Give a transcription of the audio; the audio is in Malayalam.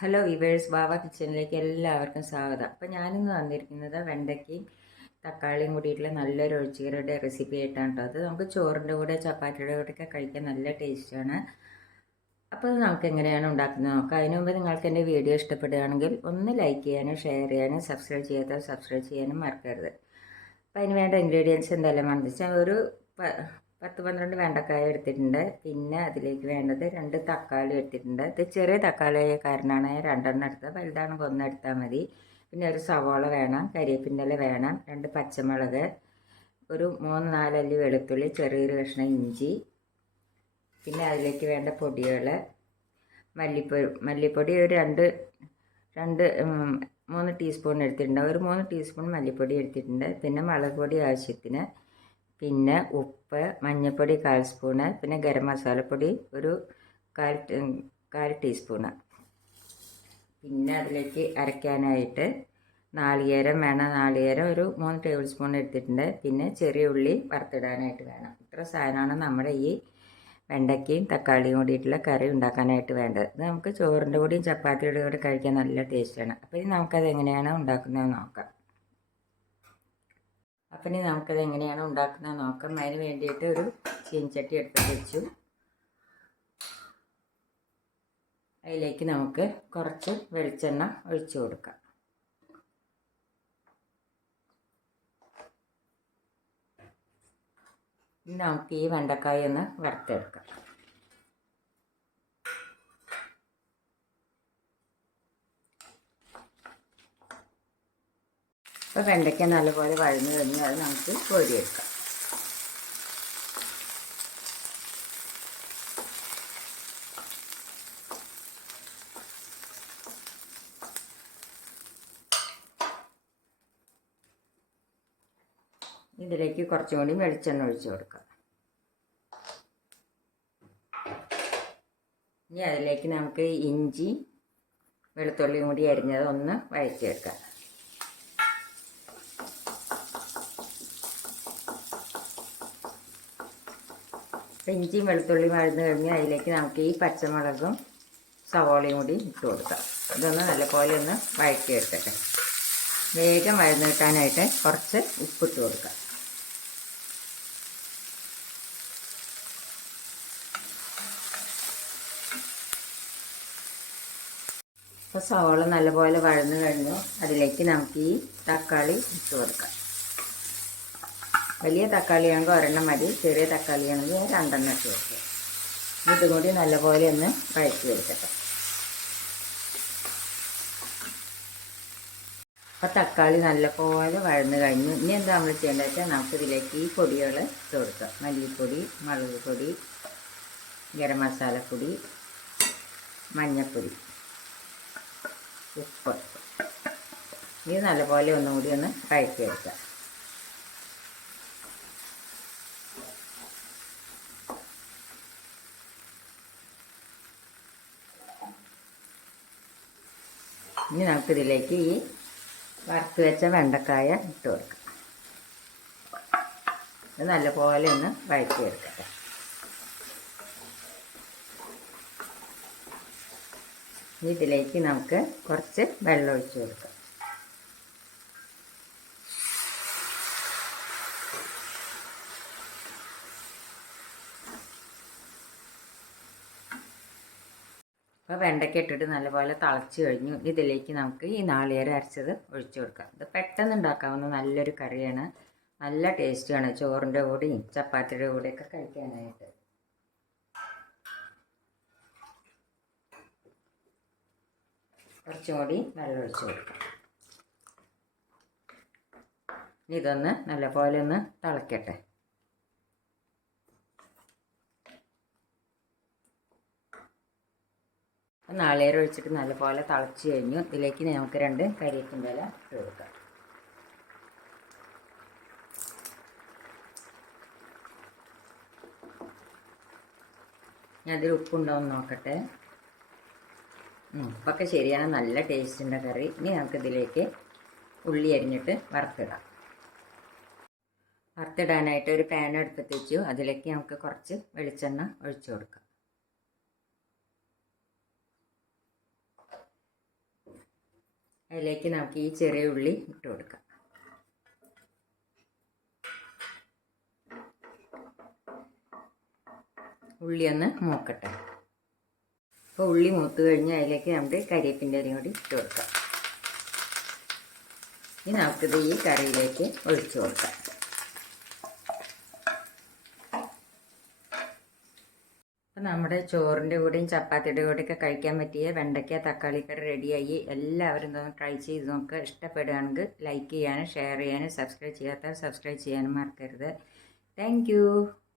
ഹലോ വിവേഴ്സ്, ബാബ കിച്ചണിലേക്ക് എല്ലാവർക്കും സ്വാഗതം. അപ്പോൾ ഞാനിന്ന് വന്നിരിക്കുന്നത് വെണ്ടയ്ക്കയും തക്കാളിയും കൂടിയിട്ടുള്ള നല്ലൊരു ഒഴിച്ചുകറിയുടെ റെസിപ്പി ആയിട്ടാണ് കേട്ടോ. അത് നമുക്ക് ചോറിൻ്റെ കൂടെ ചപ്പാത്തിയുടെ കൂടെയൊക്കെ കഴിക്കാൻ നല്ല ടേസ്റ്റാണ്. അപ്പോൾ അത് നമുക്ക് എങ്ങനെയാണ് ഉണ്ടാക്കുന്നത് നോക്കാം. അതിനു മുമ്പ് നിങ്ങൾക്ക് എൻ്റെ വീഡിയോ ഇഷ്ടപ്പെടുകയാണെങ്കിൽ ഒന്ന് ലൈക്ക് ചെയ്യാനും ഷെയർ ചെയ്യാനും സബ്സ്ക്രൈബ് ചെയ്യാനും മറക്കരുത്. അപ്പോൾ അതിന് വേണ്ട ഇൻഗ്രീഡിയൻസ് എന്തെല്ലാമാണെന്ന് വെച്ചാൽ ഒരു 10-12 വെണ്ടക്കായ എടുത്തിട്ടുണ്ട്. പിന്നെ അതിലേക്ക് വേണ്ടത് 2 തക്കാളി എടുത്തിട്ടുണ്ട്. ഇത് ചെറിയ തക്കാളി കാരണമാണ് 2 എടുത്തത്, വലുതാണെങ്കിൽ 1 എടുത്താൽ മതി. പിന്നെ ഒരു സവാള വേണം, കരിവേപ്പിൻ്റെ ഇല വേണം, 2 പച്ചമുളക്, ഒരു 3-4 അല്ലി വെളുത്തുള്ളി, ചെറിയൊരു കഷ്ണം ഇഞ്ചി. പിന്നെ അതിലേക്ക് വേണ്ട പൊടികൾ: മല്ലിപ്പൊടി ഒരു 3 ടീസ്പൂൺ എടുത്തിട്ടുണ്ട്. ഒരു 3 ടീസ്പൂൺ മല്ലിപ്പൊടി എടുത്തിട്ടുണ്ട്. പിന്നെ മുളക് പൊടി ആവശ്യത്തിന്, പിന്നെ ഉപ്പ്, മഞ്ഞൾപ്പൊടി 1/4 സ്പൂണ്, പിന്നെ ഗരം മസാലപ്പൊടി ഒരു 1/4 ടീസ്പൂണ്. പിന്നെ അതിലേക്ക് അരയ്ക്കാനായിട്ട് നാളികേരം വേണം. നാളികേരം ഒരു 3 ടേബിൾ സ്പൂൺ എടുത്തിട്ടുണ്ട്. പിന്നെ ചെറിയ ഉള്ളി വറുത്തിടാനായിട്ട് വേണം. ഇത്ര സാധനമാണ് നമ്മുടെ ഈ വെണ്ടയ്ക്കയും തക്കാളിയും കൂടിയിട്ടുള്ള കറി ഉണ്ടാക്കാനായിട്ട് വേണ്ടത്. ഇത് നമുക്ക് ചോറിൻ്റെ കൂടെയും ചപ്പാത്തിയുടെ കൂടെ കഴിക്കാൻ നല്ല ടേസ്റ്റാണ്. അപ്പോൾ ഇനി നമുക്കത് എങ്ങനെയാണ് ഉണ്ടാക്കുന്നത് നോക്കാം. അപ്പം ഇനി നമുക്കത് എങ്ങനെയാണ് ഉണ്ടാക്കുന്നത് നോക്കാം. അതിന് വേണ്ടിയിട്ട് ഒരു ചീനച്ചട്ടി എടുത്ത് വെച്ചു. അതിലേക്ക് നമുക്ക് കുറച്ച് വെളിച്ചെണ്ണ ഒഴിച്ചു കൊടുക്കാം. ഇനി നമുക്ക് ഈ വെണ്ടക്കായ ഒന്ന് വറുത്തെടുക്കാം. അപ്പോൾ വെണ്ടയ്ക്ക നല്ലപോലെ വഴന്നു കഴിഞ്ഞാൽ അത് നമുക്ക് കോരിയെടുക്കാം. ഇതിലേക്ക് കുറച്ചും കൂടി വെളിച്ചെണ്ണ ഒഴിച്ച് കൊടുക്കാം. ഇനി അതിലേക്ക് നമുക്ക് ഇഞ്ചി വെളുത്തുള്ളിയും കൂടി അരിഞ്ഞത് ഒന്ന് വഴറ്റിയെടുക്കാം. ഇഞ്ചിയും വെളുത്തുള്ളിയും വഴന്നു കഴിഞ്ഞാൽ അതിലേക്ക് നമുക്ക് ഈ പച്ചമുളകും സവോളയും കൂടി ഇട്ട് കൊടുക്കാം. ഇതൊന്ന് നല്ലപോലെ ഒന്ന് വഴറ്റിയെടുക്കട്ടെ. വേഗം വഴന്നു കിട്ടാനായിട്ട് കുറച്ച് ഉപ്പിട്ട് കൊടുക്കാം. അപ്പോൾ സവോള നല്ലപോലെ വഴന്നു കഴിഞ്ഞു. അതിലേക്ക് നമുക്ക് ഈ തക്കാളി ഇട്ട് കൊടുക്കാം. വലിയ തക്കാളിയാണെങ്കിൽ 1 മതി, ചെറിയ തക്കാളിയാണെങ്കിൽ 2 ഇട്ട് കൊടുക്കുക. ഇതും കൂടി നല്ലപോലെ ഒന്ന് വഴറ്റി എടുക്കട്ടെ. അപ്പോൾ തക്കാളി നല്ലപോലെ വഴന്നു കഴിഞ്ഞു. ഇനി എന്താ നമ്മൾ ചെയ്യേണ്ടത് വെച്ചാൽ നമുക്കിതിലേക്ക് ഈ പൊടികൾ ഇട്ട് കൊടുക്കാം. മല്ലിപ്പൊടി, മുളക് പൊടി, ഗരം മസാലപ്പൊടി, മഞ്ഞൾപ്പൊടി, ഉപ്പ്. ഇത് നല്ലപോലെ ഒന്നുകൂടി ഒന്ന് വഴറ്റിയെടുക്കാം. ഇനി നമുക്കിതിലേക്ക് ഈ വറുത്ത് വെച്ച വെണ്ടക്കായ ഇട്ട് കൊടുക്കാം. ഇത് നല്ലപോലെ ഒന്ന് വഴറ്റിയെടുക്കട്ടെ. ഇതിലേക്ക് നമുക്ക് കുറച്ച് വെള്ളം ഒഴിച്ച് കൊടുക്കാം. അപ്പോൾ വെണ്ടയ്ക്ക ഇട്ടിട്ട് നല്ലപോലെ തിളച്ച് കഴിഞ്ഞു. ഇതിലേക്ക് നമുക്ക് ഈ നാളികേരം അരച്ചത് ഒഴിച്ചു കൊടുക്കാം. ഇത് പെട്ടെന്ന് ഉണ്ടാക്കാവുന്ന നല്ലൊരു കറിയാണ്. നല്ല ടേസ്റ്റാണ് ചോറിൻ്റെ കൂടെയും ചപ്പാത്തിയുടെ കൂടെയൊക്കെ കഴിക്കാനായിട്ട്. കുറച്ചും കൂടി വെള്ളം ഒഴിച്ച് കൊടുക്കാം. ഇതൊന്ന് നല്ലപോലെ ഒന്ന് തിളക്കട്ടെ. നാളികേരം ഒഴിച്ചിട്ട് നല്ലപോലെ തിളച്ച് കഴിഞ്ഞു. ഇതിലേക്ക് നമുക്ക് 2 കരിവേപ്പിൻ്റെ ഇല ഇട്ട് കൊടുക്കാം. ഞാൻ അതിൽ ഉപ്പുണ്ടോ എന്ന് നോക്കട്ടെ. ഉപ്പൊക്കെ ശരിയാണ്. നല്ല ടേസ്റ്റിൻ്റെ കറി. ഇനി നമുക്കിതിലേക്ക് ഉള്ളി അരിഞ്ഞിട്ട് വറുത്തിടാം. വറുത്തിടാനായിട്ട് ഒരു പാൻ എടുത്ത് വെച്ചു. അതിലേക്ക് നമുക്ക് കുറച്ച് വെളിച്ചെണ്ണ ഒഴിച്ചു കൊടുക്കാം. അതിലേക്ക് നമുക്ക് ഈ ചെറിയ ഉള്ളി ഇട്ട് കൊടുക്കാം. ഉള്ളി ഒന്ന് മൂക്കട്ടെ. അപ്പോൾ ഉള്ളി മൂത്ത് കഴിഞ്ഞ് അതിലേക്ക് നമുക്ക് കരിവേപ്പിൻ്റെ ഇലയും കൂടി ഇട്ട് കൊടുക്കാം. ഇനി നമുക്കിത് ഈ കറിയിലേക്ക് ഒഴിച്ചു കൊടുക്കാം. അപ്പോൾ നമ്മുടെ ചോറിൻ്റെ കൂടെയും ചപ്പാത്തിയുടെ കൂടെയൊക്കെ കഴിക്കാൻ പറ്റിയ വെണ്ടയ്ക്ക തക്കാളി കറി റെഡിയായി. എല്ലാവരും ഇതൊന്ന് ട്രൈ ചെയ്ത് നോക്കുക. ഇഷ്ടപ്പെടുകയാണെങ്കിൽ ലൈക്ക് ചെയ്യാനും ഷെയർ ചെയ്യാനും സബ്സ്ക്രൈബ് ചെയ്യാത്തവർ സബ്സ്ക്രൈബ് ചെയ്യാനും മറക്കരുത്. താങ്ക്